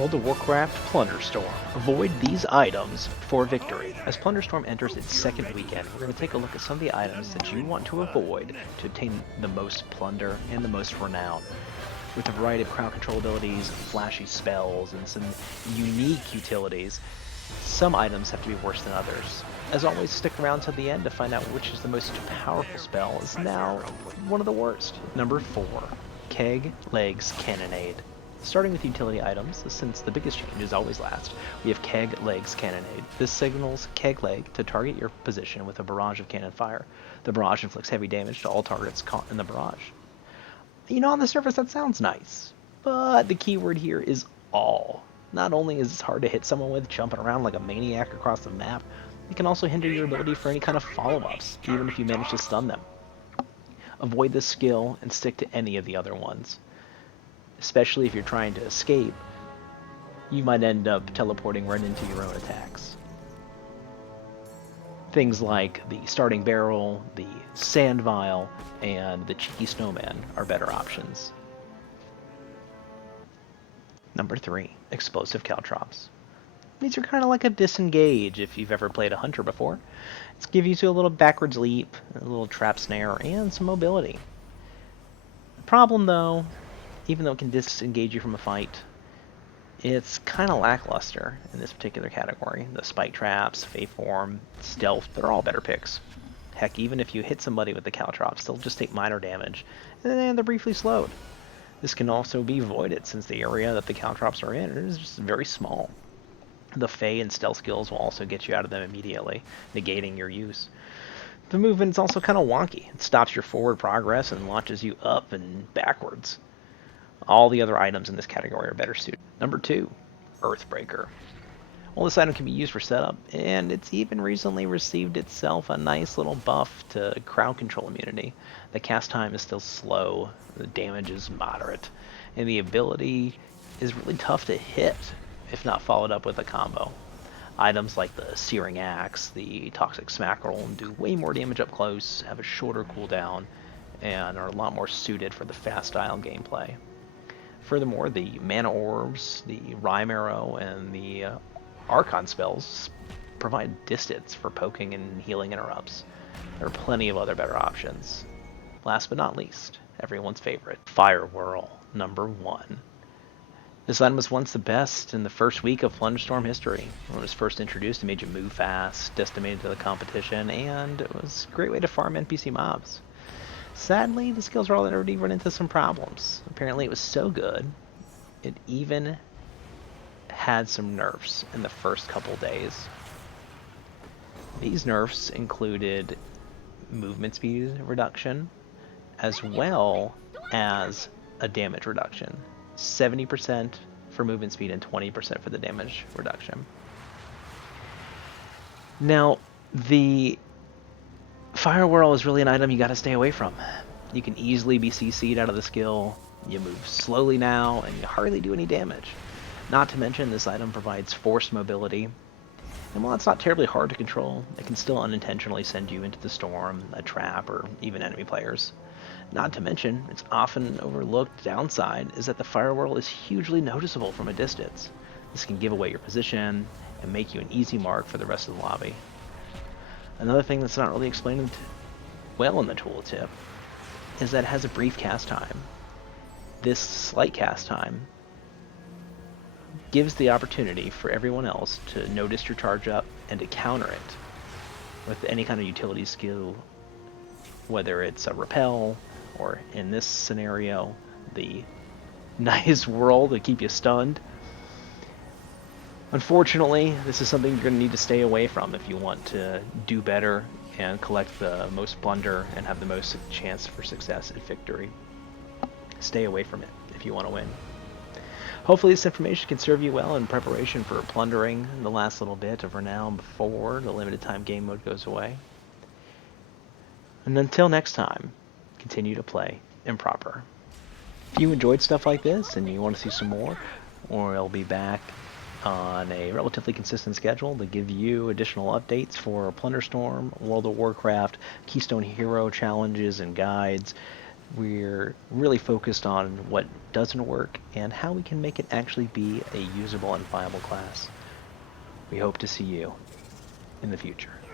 World of Warcraft Plunderstorm. Avoid these items for victory. As Plunderstorm enters its second weekend, we're going to take a look at some of the items that you want to avoid to obtain the most plunder and the most renown. With a variety of crowd control abilities, flashy spells, and some unique utilities, some items have to be worse than others. As always, stick around till the end to find out which is the most powerful spell is now one of the worst. Number 4. Keg Legs Cannonade. Starting with utility items, since the biggest change is always last, we have Keg Legs Cannonade. This signals Keg Leg to target your position with a barrage of cannon fire. The barrage inflicts heavy damage to all targets caught in the barrage. You know, on the surface that sounds nice, but the keyword here is all. Not only is it hard to hit someone with, jumping around like a maniac across the map, it can also hinder your ability for any kind of follow-ups, even if you manage to stun them. Avoid this skill and stick to any of the other ones. Especially if you're trying to escape, you might end up teleporting right into your own attacks. Things like the starting barrel, the sand vial, and the cheeky snowman are better options. Number 3, explosive caltrops. These are kind of like a disengage if you've ever played a hunter before. It's give you a little backwards leap, a little trap snare, and some mobility. The problem though, even though it can disengage you from a fight, it's kind of lackluster in this particular category. The spike traps, Fey Form, stealth, they're all better picks. Heck, even if you hit somebody with the caltrops, they'll just take minor damage, and then they're briefly slowed. This can also be avoided since the area that the caltrops are in is just very small. The Fey and stealth skills will also get you out of them immediately, negating your use. The movement's also kind of wonky. It stops your forward progress and launches you up and backwards. All the other items in this category are better suited. Number 2, Earthbreaker. Well, this item can be used for setup, and it's even recently received itself a nice little buff to crowd control immunity. The cast time is still slow, the damage is moderate, and the ability is really tough to hit if not followed up with a combo. Items like the Searing Axe, the Toxic Smackerel do way more damage up close, have a shorter cooldown, and are a lot more suited for the fast style gameplay. Furthermore, the Mana Orbs, the Rhyme Arrow, and the Archon spells provide distance for poking and healing interrupts. There are plenty of other better options. Last but not least, everyone's favorite, Fire Whirl, number 1. This item was once the best in the first week of Plunderstorm history. When it was first introduced, it made you move fast, decimated the competition, and it was a great way to farm NPC mobs. Sadly, the skills are already run into some problems. Apparently it was so good, it even had some nerfs in the first couple days. These nerfs included movement speed reduction, as well as a damage reduction. 70% for movement speed and 20% for the damage reduction. Now, the Fire Whirl is really an item you gotta stay away from. You can easily be CC'd out of the skill, you move slowly now, and you hardly do any damage. Not to mention, this item provides forced mobility, and while it's not terribly hard to control, it can still unintentionally send you into the storm, a trap, or even enemy players. Not to mention, its often overlooked downside is that the Fire Whirl is hugely noticeable from a distance. This can give away your position and make you an easy mark for the rest of the lobby. Another thing that's not really explained well in the tooltip is that it has a brief cast time. This slight cast time gives the opportunity for everyone else to notice your charge up and to counter it with any kind of utility skill, whether it's a repel or, in this scenario, the nice whirl to keep you stunned. Unfortunately, this is something you're going to need to stay away from if you want to do better and collect the most plunder and have the most chance for success at victory. Stay away from it if you want to win. Hopefully this information can serve you well in preparation for plundering the last little bit of renown before the limited time game mode goes away. And until next time, continue to play improper. If you enjoyed stuff like this and you want to see some more, or I'll be back on a relatively consistent schedule to give you additional updates for Plunderstorm, World of Warcraft, Keystone Hero challenges and guides, We're really focused on what doesn't work and how we can make it actually be a usable and viable class. We hope to see you in the future.